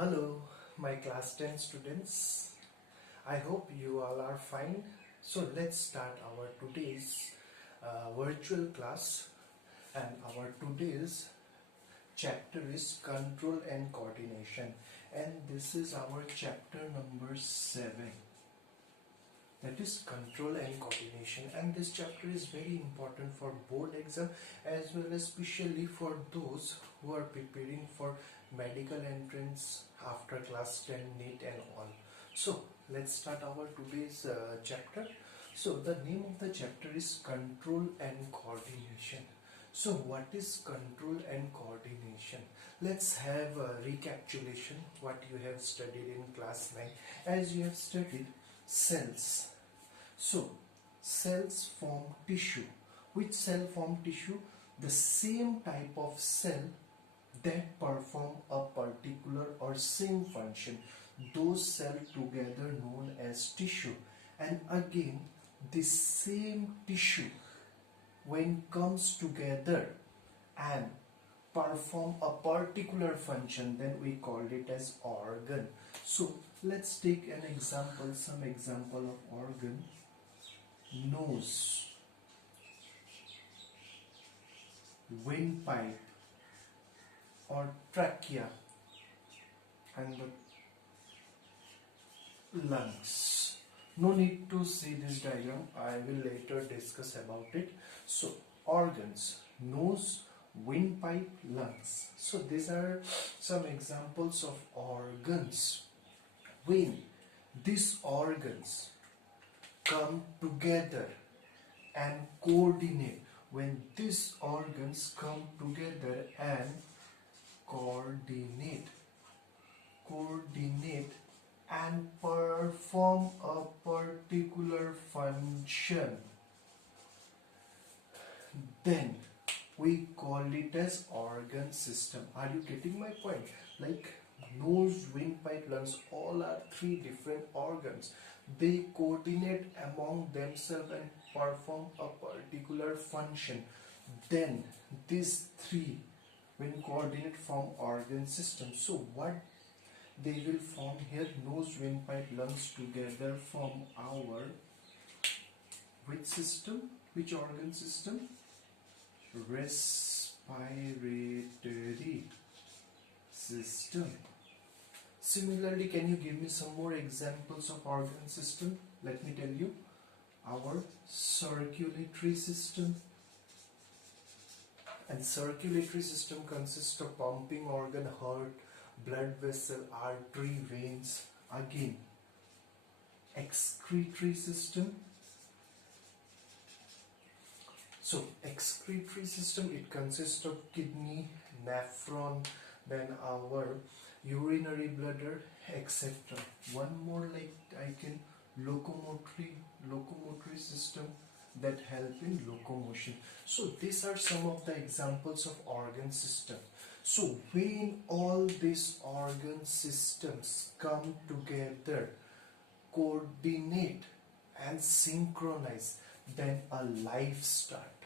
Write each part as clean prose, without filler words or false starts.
Hello, my class 10 students. I hope you all are fine. So let's start our today's virtual class, and our today's chapter is Control and Coordination, and this is our chapter number 7, that is Control and Coordination. And this chapter is very important for board exam as well as especially for those who are preparing for medical entrance after class 10 NEET and all. So let's start our today's chapter. So the name of the chapter is Control and Coordination. So what is control and coordination? Let's have a recapitulation what you have studied in class 9. As you have studied cells. So cells form tissue. Which cell form tissue? The same type of cell that perform a particular or same function. Those cells together known as tissue. And again, this same tissue when comes together and perform a particular function, then we call it as organ. So let's take an example, some example of organ. Nose, windpipe or trachea, and the lungs. No need to see this diagram, I will later discuss about it. So organs, nose, windpipe, lungs. So these are some examples of organs. When these organs come together and coordinate, when these organs come together and coordinate and perform a particular function, then we call it as organ system. Are you getting my point? Like nose, windpipe, lungs, all are three different organs. They coordinate among themselves and perform a particular function. Then these three, when coordinate, form organ system. So what they will form here? Nose, windpipe, lungs together form our which system? Which organ system? Respiratory system. Similarly, can you give me some more examples of organ system? Let me tell you. Our circulatory system. And circulatory system consists of pumping organ, heart, blood vessel, artery, veins. Again, excretory system. So excretory system, it consists of kidney, nephron, then our urinary bladder, etc. One more, like I can locomotory system that help in locomotion. So these are some of the examples of organ system. So when all these organ systems come together, coordinate and synchronize, then a life start.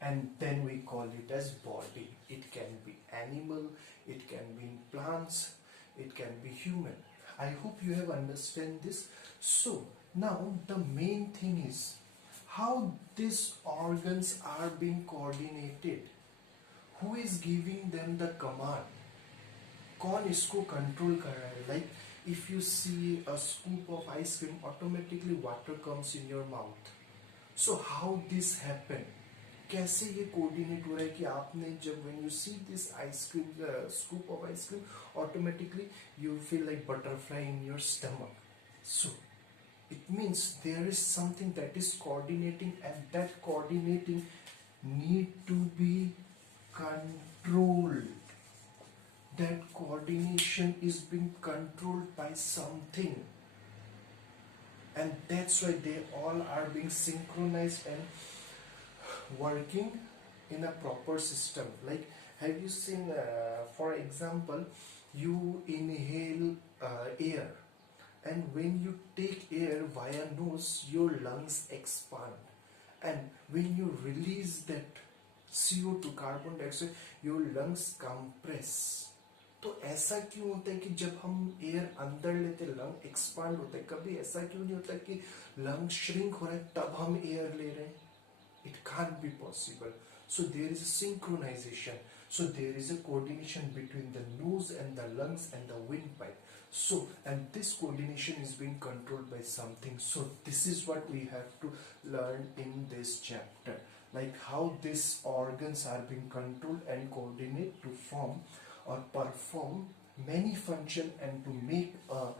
And then we call it as body. It can be animal, it can be in plants, it can be human. I hope you have understand this. So now the main thing is how these organs are being coordinated. Who is giving them the command? कौन इसको control कर रहा है? Like if you see a scoop of ice cream, automatically water comes in your mouth. So how this happen? कैसे ये coordinate हो रहा है कि आपने जब when you see this ice cream, scoop of ice cream, automatically you feel like butterfly in your stomach. So it means there is something that is coordinating, and that coordinating need to be controlled. That coordination is being controlled by something, and that's why they all are being synchronized and working in a proper system. Like, have you seen, for example, you inhale air, and when you take air via nose, your lungs expand, and when you release that CO2, carbon dioxide, your lungs compress. तो ऐसा क्यों होता है कि जब हम air अंदर लेते लंग एक्सपांड होते हैं, कभी ऐसा क्यों नहीं होता कि लंग श्रिंक हो रहा है तब हम एयर ले रहे हैं? It can't be possible. So there is a synchronization. So there is a coordination between the nose and the lungs and the windpipe. So, and this coordination is being controlled by something. So this is what we have to learn in this chapter. Like how these organs are being controlled and coordinated to form or perform many function and to make a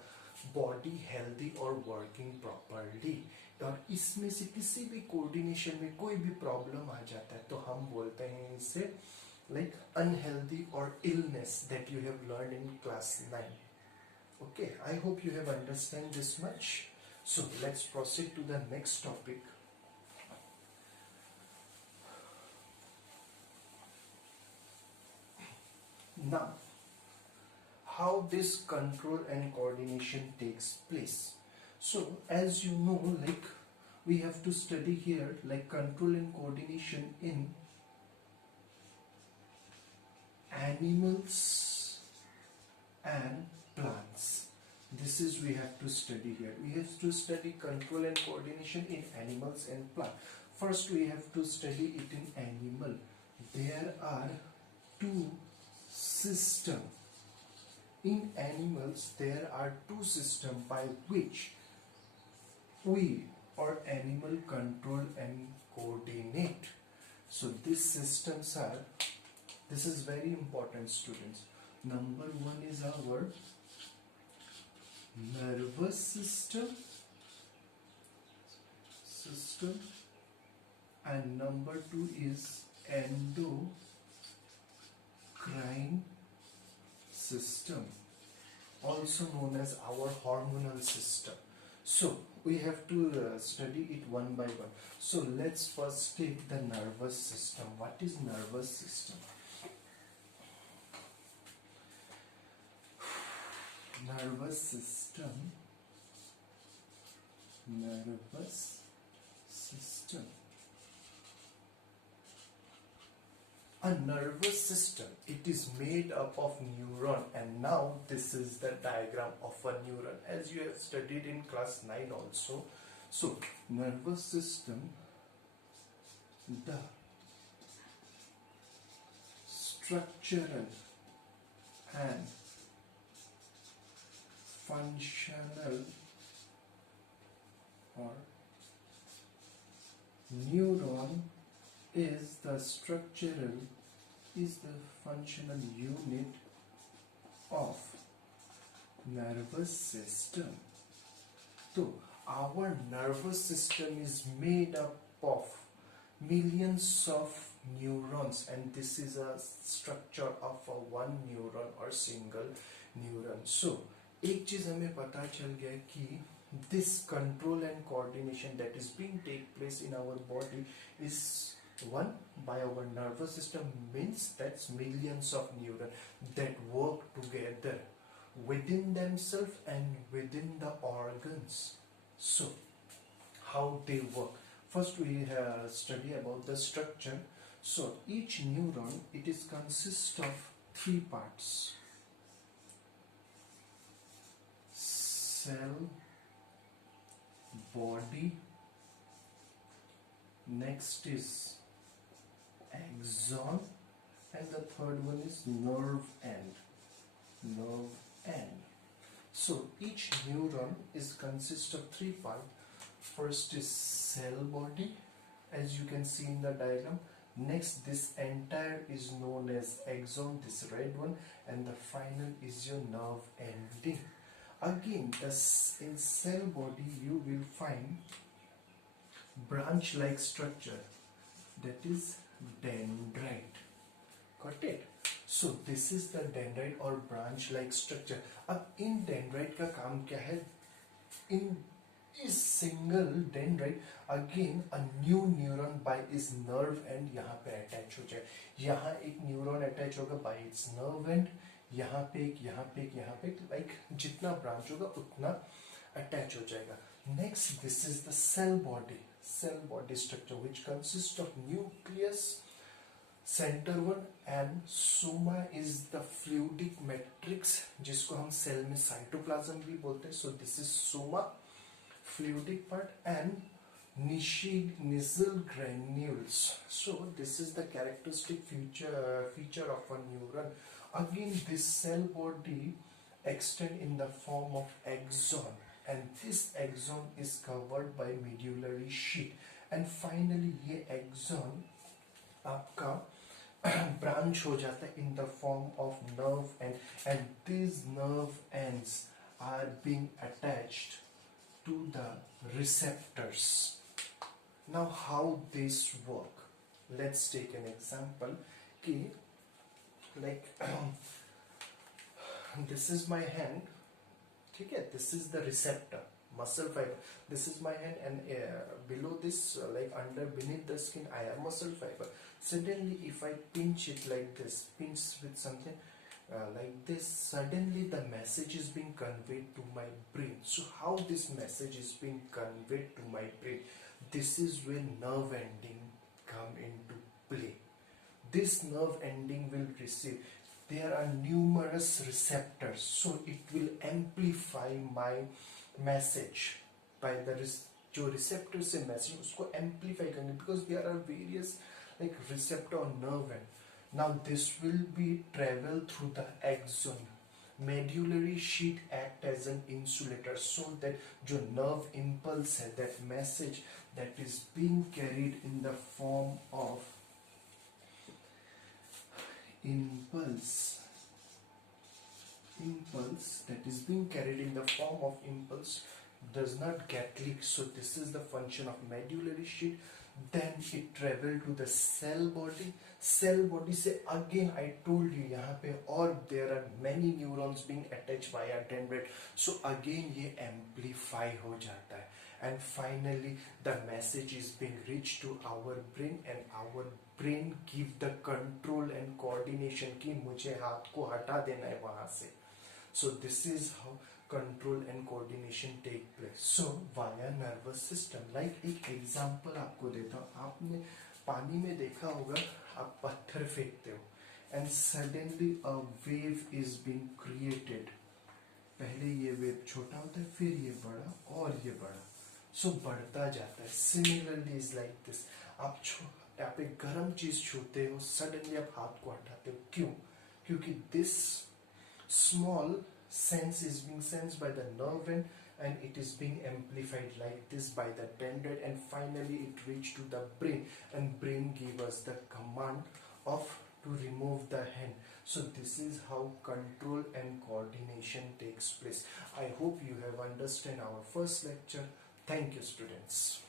body healthy or working properly. और इसमें से किसी भी coordination में कोई भी problem आ जाता है तो हम बोलते हैं इसे लाइक अनहेल्दी और illness that you have learn in class 9. Okay, I hope you have understand this much. So let's proceed to the next topic. Now, how this control and coordination takes place. So as you know, like we have to study here like control and coordination in animals and plants. This is we have to study here. We have to study control and coordination in animals and plants. First we have to study it in animal. There are two systems. In animals there are two systems by which we or animal control and coordinate. So these systems are, this is very important students. Number one is our nervous system and number two is endocrine system, also known as our hormonal system. So we have to study it one by one. So let's first take the nervous system. What is nervous system? Nervous system. A nervous system, it is made up of neuron, and now this is the diagram of a neuron as you have studied in class 9 also. So nervous system, the structural and functional or neuron is the structural, is the functional unit of nervous system. So our nervous system is made up of millions of neurons, and this is a structure of a one neuron or single neuron. So एक चीज हमें पता चल गया कि this control and coordination that is being take place in our body is one by our nervous system, means that's millions of neurons that work together within themselves and within the organs. So how they work? First we study about the structure. So each neuron, it is consist of three parts: cell, body, next is axon, and the third one is nerve end. So each neuron is consist of three parts. First is cell body, as you can see in the diagram. Next, this entire is known as axon, this red one, and the final is your nerve ending. Again, in cell body you will find branch-like structure, that is dendrite. Got it? So this is the dendrite or branch-like structure. अब इन dendrite का काम क्या है? In is single dendrite, again a new neuron by its nerve end यहाँ पे attach हो जाए. यहाँ एक neuron attach होगा by its nerve end. यहाँ पे एक, यहाँ पे एक, यहाँ पे एक, like जितना branch होगा उतना attach हो जाएगा. Next, this is the cell body structure, which consists of nucleus, center one, and soma is the fluidic matrix जिसको हम सेल में साइटोप्लाज्म भी बोलते हैं. So this is Soma, fluidic part, and nasal granules. So this is the characteristic feature of a neuron. Again, this cell body extend in the form of axon, and this axon is covered by medullary sheath. And finally ये axon आपका branch हो जाता है in the form of nerve end, and these nerve ends are being attached to the receptors. Now how this work? Let's take an example. कि like this is my hand, ठीक है, this is the receptor, muscle fiber. This is my hand, and below this, like beneath the skin, I have muscle fiber. Suddenly, if I pinch it like this, pinch with something like this, suddenly the message is being conveyed to my brain. So how this message is being conveyed to my brain? This is where nerve ending come into play. This nerve ending will receive. There are numerous receptors, so it will amplify my message by the जो receptor से message उसको amplify करेंगे, because there are various like receptor or nerve end. Now this will be travel through the axon. Medullary sheath act as an insulator, so that जो nerve impulse है, that message that is being carried in the form of impulse that is being carried in the form of impulse does not get leaked. So this is the function of medullary sheath. Then it travel to the cell body. Cell body से again I told you यहाँ पे और there are many neurons being attached via dendrite. So again ये amplify हो जाता है, and finally the message is being reached to our brain, and our brain give the control and coordination कि मुझे हाथ को हटा देना है वहाँ से. So this is how control and coordination take place. So via nervous system. Like एक example आपको देता हूँ. आपने पानी में देखा होगा, आप पत्थर फेंकते हो and suddenly a wave is being created. पहले ये wave छोटा होता है, फिर ये बड़ा और ये बड़ा. So बढ़ता जाता है. Similarly is like this. आप एक गर्म चीज छूते हो, suddenly आप हाथ को हटाते हो. क्यों? क्योंकि this small sense is being sensed by the nerve end, and it is being amplified like this by the dendrite, and finally it reach to the brain, and brain give us the command of to remove the hand. So this is how control and coordination takes place. I hope you have understand our first lecture. Thank you, students.